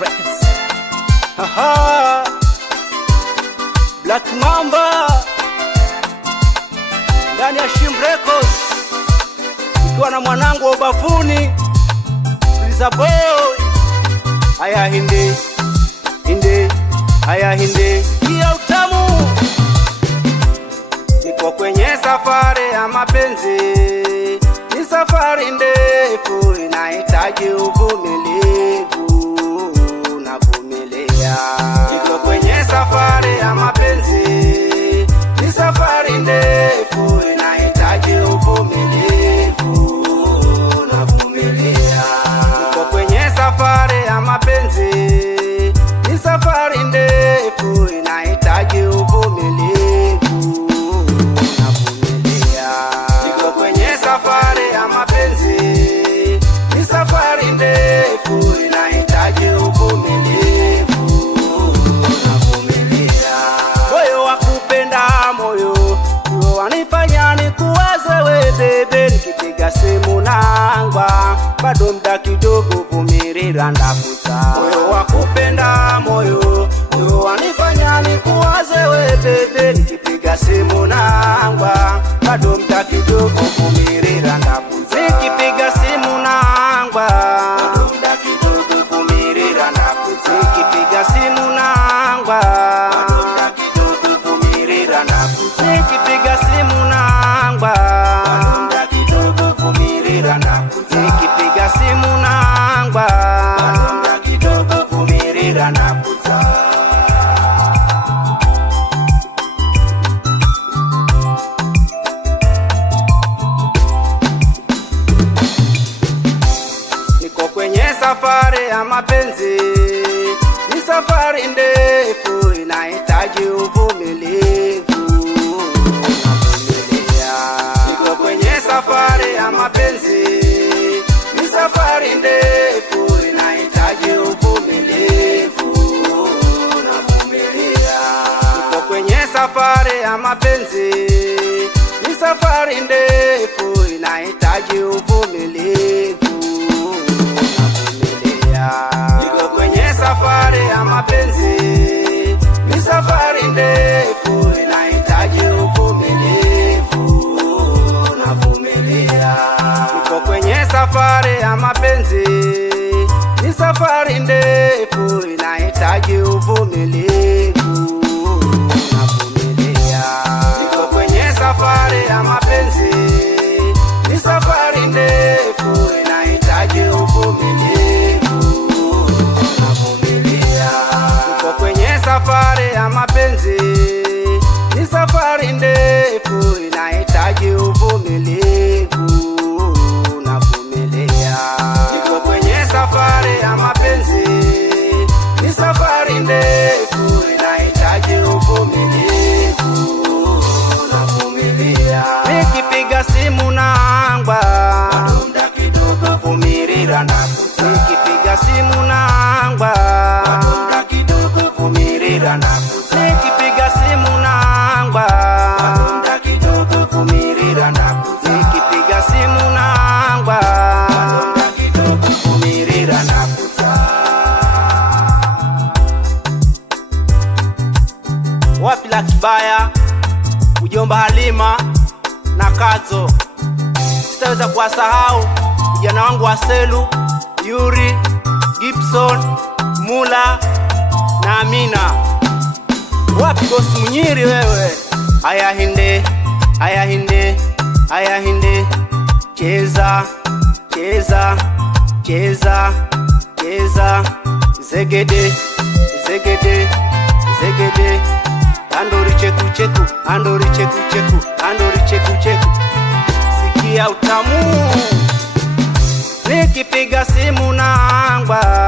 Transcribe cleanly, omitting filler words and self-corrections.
Records. Haha, Black Mamba ndani ya Shim Records, ikiwa na mwanangu wa ubavuni Liza Boy. Haya hindi hindi, haya hindi ya utamu. Niko kwenye safari ya mapenzi, ni safari ndefu inahitaji uvumilivu. Navumilia. Niko kwenye safari ya mapenzi, ni safari ndefu inahitaji uvumilivu. Navumilia. Niko kwenye safari ya mapenzi, ni safari ndefu inahitaji uvumilivu. Navumilia. Niko kwenye safari ya mapenzi, ni safari ndefu inahitaji uvumilivu. Navumilia. Moyo wa kupenda moyo ndio wanifanya nikuwaze we bebe, nikipiga simu nangwa bado mda kidogo, vumilia ndakuta. Moyo wa kupenda moyo ndio wanifanya nikuwaze we bebe, nikipiga simu nangwa bado mda kidogo, vumilia ndakuta. Nikipiga simu nangwa bado mda kidogo, vumilia ndakuta. Nikipiga simu nangwa bado mda kidogo, vumilia ndakuta. Nikipiga simu nangwa bado mda kidogo, vumilia ndakuta. Nikipiga simu nangwa bado mda kidogo, vumilia ndakuta. Niko kwenye safari ya mapenzi, ni safari ndefu inahitaji uvumilivu. Navumilia. Niko kwenye safari ya mapenzi, ni safari ndefu inahitaji uvumilivu. Navumilia. Niko kwenye safari ya mapenzi, ni safari ndefu inahitaji uvumilivu. Navumilia. Niko kwenye safari ya mapenzi, ni safari ndefu inahitaji uvumilivu. Navumilia. Niko kwenye safari ya mapenzi, ni safari ndefu inahitaji uvumilivu. Navumilia. Niko kwenye safari ya mapenzi, ni safari ndefu inahitaji uvumilivu. Navumilia. Niko kwenye safari ya mapenzi, ni safari ndefu inahitaji uvumilivu. Navumilia. Niko kwenye safari ya mapenzi, ni safari ndefu inahitaji uvumilivu. Navumilia. Nikipiga simu nangwa bado mda kidogo, vumilia ndakuta. Nikipiga simu nangwa bado mda kidogo, vumilia ndakuta. Nikipiga simu nangwa bado mda kidogo, vumilia ndakuta. Nikipiga simu nangwa bado mda kidogo, vumilia ndakuta. Wapi la kibaya, mjomba Halima na Kazo. Sitaweza kuwasahau vijana wangu wa Selu, Yuri, Gibson, Mula na Amina. Wapi Bosi Munyiri wewe? Haya hindi, haya hindi, haya hindi. Cheza, cheza, cheza, cheza. Zegede, zegede, zegede. Andori cheku cheku, andori cheku cheku, andori cheku cheku. Sikia utamu. Nikipiga simu nangwa